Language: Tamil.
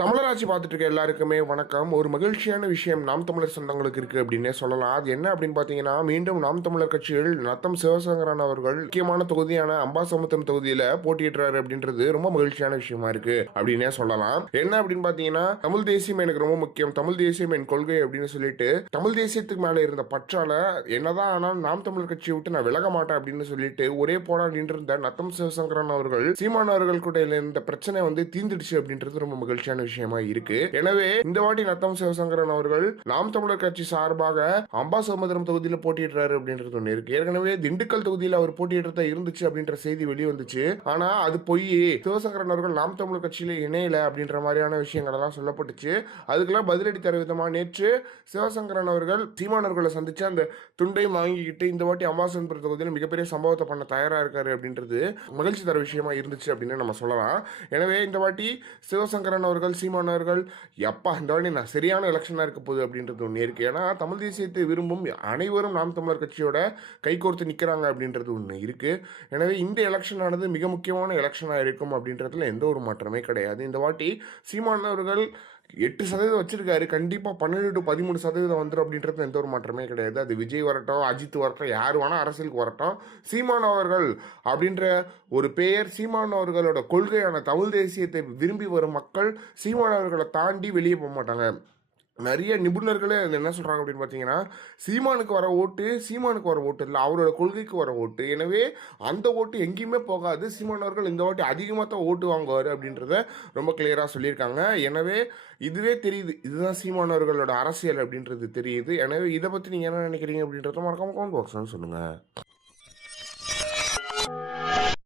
தமிழராட்சி பார்த்துட்டு இருக்க எல்லாருக்குமே வணக்கம். ஒரு மகிழ்ச்சியான விஷயம் நாம் தமிழர் சொந்தங்களுக்கு இருக்கு அப்படின்னே சொல்லலாம். அது என்ன அப்படின்னு பார்த்தீங்கன்னா, மீண்டும் நாம் தமிழர் கட்சியில் நத்தம் சிவசங்கரன் அவர்கள் முக்கியமான தொகுதியான அம்பாசமுத்திரம் தொகுதியில போட்டியிடுறாரு அப்படின்றது ரொம்ப மகிழ்ச்சியான விஷயமா இருக்கு அப்படின்னே சொல்லலாம். என்ன அப்படின்னு பார்த்தீங்கன்னா, தமிழ் தேசியம் எனக்கு ரொம்ப முக்கியம், தமிழ் தேசியம் என் கொள்கை அப்படின்னு சொல்லிட்டு தமிழ் தேசியத்துக்கு மேல இருந்த பற்றால என்னதான் ஆனால் நாம் தமிழர் கட்சியை விட்டு நான் விலக மாட்டேன் அப்படின்னு சொல்லிட்டு ஒரே போடா நின்றிருந்த நத்தம் சிவசங்கரன் அவர்கள் சீமான் அவர்கள் கூட இருந்த பிரச்சனை தீர்ந்துடுச்சு அப்படின்றது ரொம்ப மகிழ்ச்சியான விஷயமா இருக்கு. எனவே இந்த வாட்டி நத்தம் சிவசங்கரன் அவர்கள் நாம் தமிழர் கட்சி சார்பாக அம்பாசமுத்திரம் தொகுதியில போட்டியிடுறாரு அப்படின்றது ஒண்ணு இருக்கு. ஏற்கனவே திண்டுக்கல் தொகுதியில அவர் போட்டியிடுறதா இருந்துச்சு அப்படின்ற செய்தி வெளிவந்துச்சு. ஆனா அது பொய். சிவசங்கரன் அவர்கள் நாம் தமிழர் கட்சியில இணையல அப்படின்ற மாதிரியான விஷயங்கள் எல்லாம் சொல்லப்பட்டுச்சு. அதுக்கெல்லாம் பதிலடி தர விதமா நேற்று சிவசங்கரன் அவர்கள் சீமானவர்களை சந்திச்சு அந்த துண்டை வாங்கிக்கிட்டு இந்த வாட்டி அம்பாசமுத்திரம் தொகுதியில் மிகப்பெரிய சம்பவத்தை பண்ண தயாரா இருக்காரு அப்படின்றது மகிழ்ச்சி தர விஷயமா இருந்துச்சு அப்படின்னு நம்ம சொல்லலாம். எனவே இந்த வாட்டி சிவசங்கரன் அவர்கள் சீமானவர்கள் எப்பா இந்த வாட்டி நான் சரியான எலெக்ஷனாக இருக்க போகுது அப்படின்றது ஒன்று இருக்கு. ஏன்னா தமிழ் தேசியத்தை விரும்பும் அனைவரும் நாம் தமிழர் கட்சியோட கைகோர்த்து நிற்கிறாங்க அப்படின்றது ஒன்று இருக்கு. எனவே இந்த எலெக்ஷன் ஆனது மிக முக்கியமான எலெக்ஷனாக இருக்கும் அப்படின்றதுல எந்த ஒரு மாற்றமே கிடையாது. இந்த வாட்டி சீமானவர்கள் 8% வச்சிருக்காரு. கண்டிப்பா 12 to 13% வந்துடும் அப்படின்றது எந்த ஒரு மாற்றமே கிடையாது. அது விஜய் வரட்டும், அஜித் வரட்டும், யார் வேணா அரசியலுக்கு வரட்டும், சீமான் அவர்கள் அப்படின்ற ஒரு பெயர், சீமான் அவர்களோட கொள்கையான தமிழ் தேசியத்தை விரும்பி வரும் மக்கள் சீமான் அவர்களை தாண்டி வெளியே போக மாட்டாங்க. நிறைய நிபுணர்களே என்ன சொல்றாங்க அப்படின்னு பார்த்தீங்கன்னா, சீமானுக்கு வர ஓட்டு இல்லை, அவரோட கொள்கைக்கு வர ஓட்டு. எனவே அந்த ஓட்டு எங்கேயுமே போகாது. சீமான் அவர்கள் இந்த வாட்டி அதிகமாக தான் ஓட்டு வாங்குவார் அப்படின்றத ரொம்ப கிளியராக சொல்லியிருக்காங்க. எனவே இதுவே தெரியுது, இதுதான் சீமான் அவர்களோட அரசியல் அப்படின்றது தெரியுது. எனவே இதை பற்றி நீங்கள் என்ன நினைக்கிறீங்க அப்படின்றத மறக்காம கமெண்ட் பாக்ஸ்ல சொல்லுங்க.